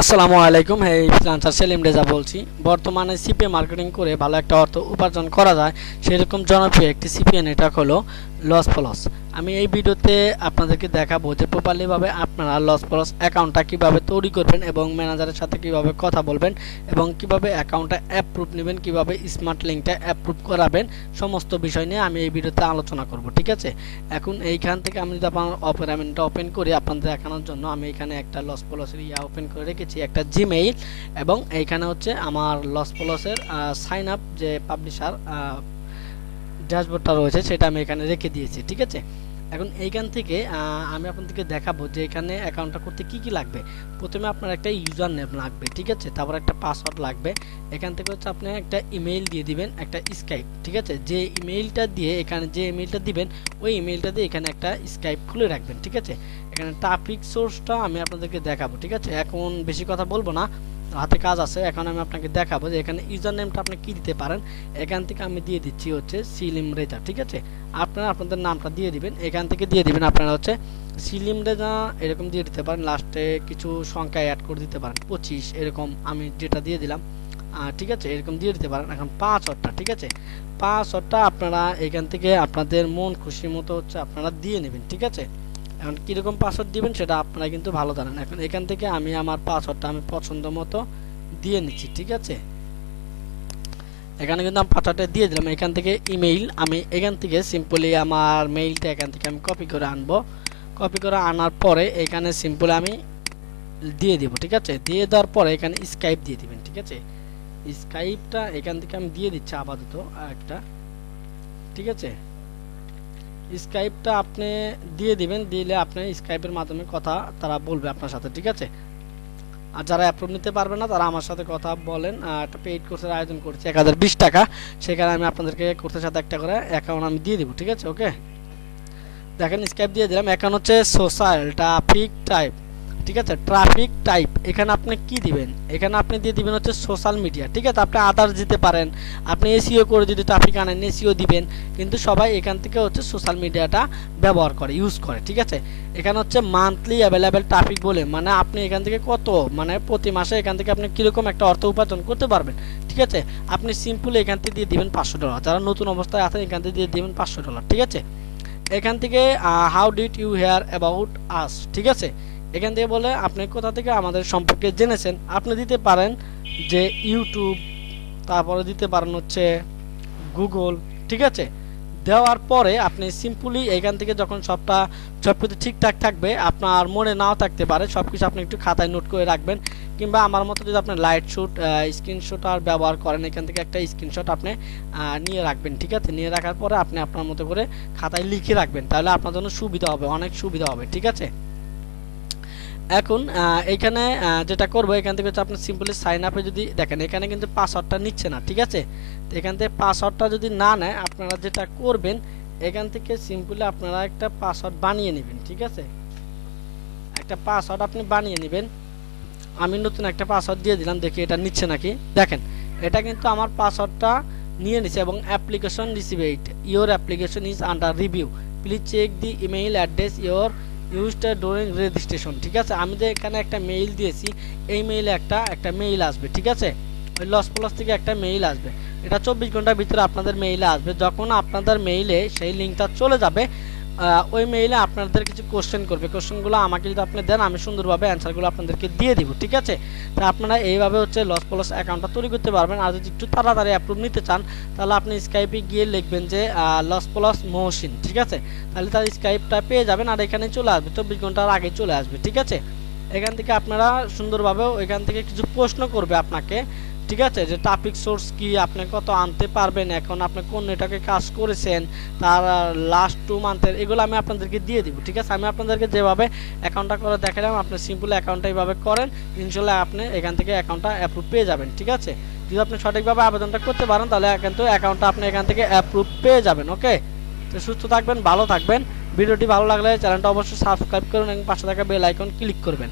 আসসালামু আলাইকুম। এই ফ্রিল্যান্সার সেলিম রেজা বলছি। বর্তমানে সিপিএ মার্কেটিং করে ভালো একটা অর্থ উপার্জন করা যায় সেরকম জনপ্রিয় একটি সিপিএ নেটওয়ার্ক হলো লসপলস। আমি এই ভিডিওতে আপনাদেরকে দেখাবো যে প্রপারলিভাবে আপনারা লসপলস অ্যাকাউন্টটা কিভাবে তৈরি করবেন এবং ম্যানেজারের সাথে কিভাবে কথা বলবেন এবং কিভাবে অ্যাকাউন্টটা অ্যাপ্রুভ নেবেন, কিভাবে স্মার্ট লিঙ্কটা অ্যাপ্রুভ করাবেন, সমস্ত বিষয় নিয়ে আমি এই ভিডিওতে আলোচনা করব। ঠিক আছে, এখন এইখান থেকে আমি যদি আপনার অপারেটরটা ওপেন করি আপনাদের দেখানোর জন্য, আমি এখানে একটা লসপলসের ওপেন করে রেখেছি, একটা জিমেইল, এবং এইখানে হচ্ছে আমার লসপলসের সাইন আপ যে পাবলিশার ড্যাশবোর্ডটা রয়েছে সেটা আমি এখানে রেখে দিয়েছি। ঠিক আছে, এখন এইখান থেকে আমি আপনাদেরকে দেখাবো যে এখানে অ্যাকাউন্টটা করতে কি কি লাগবে। প্রথমে আপনার একটা ইউজার নেম লাগবে, ঠিক আছে, তারপর একটা পাসওয়ার্ড লাগবে। এখান থেকে হচ্ছে আপনি একটা ইমেইল দিয়ে দিবেন, একটা স্কাইপ। ঠিক আছে, যে ইমেইলটা দিয়ে এখানে যে ইমেইলটা দিবেন ওই ইমেইলটা দিয়ে এখানে একটা স্কাইপ খুলে রাখবেন। ঠিক আছে, এখানে ট্রাফিক সোর্সটা আমি আপনাদেরকে দেখাবো। ঠিক আছে, এখন বেশি কথা বলবো না, হাতে কাজ আছে। এখন আমি আপনাকে দেখাবো যে এখানে ইউজার নেমটা আপনি কি দিতে পারেন। এখান থেকে আমি দিয়ে দিচ্ছি হচ্ছে সিলিম রেজা। ঠিক আছে, আপনারা আপনাদের নামটা দিয়ে দিবেন, এখান থেকে দিয়ে দিবেন আপনারা হচ্ছে সিলিম রেজা এরকম দিয়ে দিতে পারেন, লাস্টে কিছু সংখ্যা অ্যাড করে দিতে পারেন, 25 এরকম আমি যেটা দিয়ে দিলাম। ঠিক আছে, এরকম দিয়ে দিতে পারেন। এখন পাসওয়ার্ডটা, ঠিক আছে, পাসওয়ার্ডটা আপনারা এখান থেকে আপনাদের মন খুশি মতো হচ্ছে আপনারা দিয়ে নেবেন। ঠিক আছে, এখন কীরকম পাসওয়ার্ড দিবেন সেটা আপনারা কিন্তু ভালো জানেন। এখন এখান থেকে আমি আমার পাসওয়ার্ডটা আমি পছন্দ মতো দিয়ে নিচ্ছি। ঠিক আছে, এখানে কিন্তু আমি পাসওয়ার্ডটা দিয়ে দিলাম। এখান থেকে ইমেইল, আমি এখান থেকে সিম্পলি আমার মেইলটা এখান থেকে আমি কপি করে আনবো। কপি করে আনার পরে এখানে সিম্পলি আমি দিয়ে দিব। ঠিক আছে, দিয়ে দেওয়ার পরে এখানে স্কাইপ দিয়ে দিবেন। ঠিক আছে, স্কাইপটা এখান থেকে আমি দিয়ে দিচ্ছি আপাতত একটা। ঠিক আছে, স্কাইপটা আপনি দিয়ে দিবেন, দিলে আপনি স্কাইপের মাধ্যমে কথা তারা বলবে আপনার সাথে। ঠিক আছে, আর যারা অ্যাপ্রুভ নিতে পারবে না তারা আমার সাথে কথা বলেন। একটা পেইড কোর্সের আয়োজন করছি 1020 টাকা, সেখানে আমি আপনাদেরকে কোর্সের সাথে একটা করে অ্যাকাউন্ট আমি দিয়ে দিব। ঠিক আছে, ওকে, দেখেন স্কাইপ দিয়ে দিলাম। এখন হচ্ছে সোশ্যাল ট্রাফিক টাইপ। ঠিক আছে, ট্রাফিক টাইপ এখানে আপনি কি দিবেন, এখানে আপনি দিয়ে দিবেন হচ্ছে সোশ্যাল মিডিয়া। ঠিক আছে, আপনি আদার্স দিতে পারেন, আপনি এসইও করে যদি ট্রাফিক আনেন এসইও দিবেন, কিন্তু সবাই এখান থেকে হচ্ছে সোশ্যাল মিডিয়াটা ব্যবহার করে, ইউজ করে। ঠিক আছে, এখানে হচ্ছে মান্থলি অ্যাভেলেবেল ট্রাফিক বলে, মানে আপনি এখান থেকে কত, মানে প্রতি মাসে এখান থেকে আপনি কীরকম একটা অর্থ উপার্জন করতে পারবেন। ঠিক আছে, আপনি সিম্পলি এখান থেকে দিয়ে দিবেন $500, যারা নতুন অবস্থায় আছেন এখান থেকে দিয়ে দিবেন $500। ঠিক আছে, এখান থেকে how did you hear about us. ঠিক আছে, এখান থেকে বলে আপনি কোথা থেকে আমাদের সম্পর্কে জেনেছেন। আপনি দিতে পারেন যে ইউটিউব, তারপরে দিতে পারেন হচ্ছে গুগল। ঠিক আছে, দেওয়ার পরে আপনি সিম্পলি এখান থেকে যখন সব কিছু ঠিকঠাক থাকবে, আপনার মনে নাও থাকতে পারে, সব কিছু আপনি একটু খাতায় নোট করে রাখবেন, কিংবা আমার মতো যদি আপনি লাইট শুট স্ক্রিনশট আর ব্যবহার করেন, এখান থেকে একটা স্ক্রিনশট আপনি নিয়ে রাখবেন। ঠিক আছে, নিয়ে রাখার পরে আপনি আপনার মতো করে খাতায় লিখে রাখবেন, তাহলে আপনার জন্য সুবিধা হবে, অনেক সুবিধা হবে। ঠিক আছে, এখন এখানে যেটা করবো, এখান থেকে হচ্ছে আপনি সিম্পলি সাইন আপে যদি দেখেন এখানে কিন্তু পাসওয়ার্ডটা নিচ্ছে না। ঠিক আছে, তো এখান থেকে পাসওয়ার্ডটা যদি না নেয় আপনারা যেটা করবেন, এখান থেকে সিম্পলি আপনারা একটা পাসওয়ার্ড বানিয়ে নেবেন। ঠিক আছে, একটা পাসওয়ার্ড আপনি বানিয়ে নেবেন। আমি নতুন একটা পাসওয়ার্ড দিয়ে দিলাম, দেখি এটা নিচ্ছে নাকি। দেখেন এটা কিন্তু আমার পাসওয়ার্ডটা নিয়ে নিচ্ছে, এবং application received, your application is under review, please check the email address your used during registration. ঠিক আছে, আমি যে এখানে একটা মেইল দিয়েছি, এই মেইলে একটা মেইল আসবে। ঠিক আছে, ওই লসপলস থেকে একটা মেইল আসবে, এটা 24 ঘন্টার ভিতরে আপনাদের মেইলে আসবে। যখন আপনাদের মেইলে সেই লিঙ্কটা চলে যাবে, ওই মেইলে আপনাদের কিছু কোশ্চেন করবে, কোশ্চেনগুলো আমাকে যদি আপনি দেন আমি সুন্দরভাবে অ্যান্সারগুলো আপনাদেরকে দিয়ে দিব। ঠিক আছে, তা আপনারা এইভাবে হচ্ছে লসপলস অ্যাকাউন্টটা তৈরি করতে পারবেন। আর যদি একটু তাড়াতাড়ি অ্যাপ্রুভ নিতে চান তাহলে আপনি স্কাইপে গিয়ে লিখবেন যে লসপলস মহসিন। ঠিক আছে, তাহলে তার স্কাইপটা পেয়ে যাবেন, আর এখানে চলে আসবে, 24 ঘন্টার আগে চলে আসবে। ঠিক আছে, এখান থেকে আপনারা সুন্দরভাবে এখান থেকে কিছু প্রশ্ন করবে আপনাকে। ঠিক আছে, যে ট্রাফিক সোর্স কি, আপনি কত আনতে পারবেন, এখন আপনি কোন নেটওয়ার্কে কাজ করেছেন, তার লাস্ট 2 মান্থের, এগুলো আমি আপনাদেরকে দিয়ে দিব। ঠিক আছে, আমি আপনাদেরকে যেভাবে অ্যাকাউন্টটা করে দেখালাম আপনি সিম্পল অ্যাকাউন্টটা এইভাবে করেন, ইনশাল্লাহ আপনি এখান থেকে অ্যাকাউন্টটা অ্যাপ্রুভ পেয়ে যাবেন। ঠিক আছে, যদি আপনি সঠিকভাবে আবেদনটা করতে পারেন তাহলে কিন্তু অ্যাকাউন্টটা আপনি এখান থেকে অ্যাপ্রুভ পেয়ে যাবেন। ওকে, তো সুস্থ থাকবেন, ভালো থাকবেন। ভিডিওটি ভালো লাগলে চ্যানেলটা অবশ্যই সাবস্ক্রাইব করুন এবং পাশে থাকা বেল আইকন ক্লিক করবেন।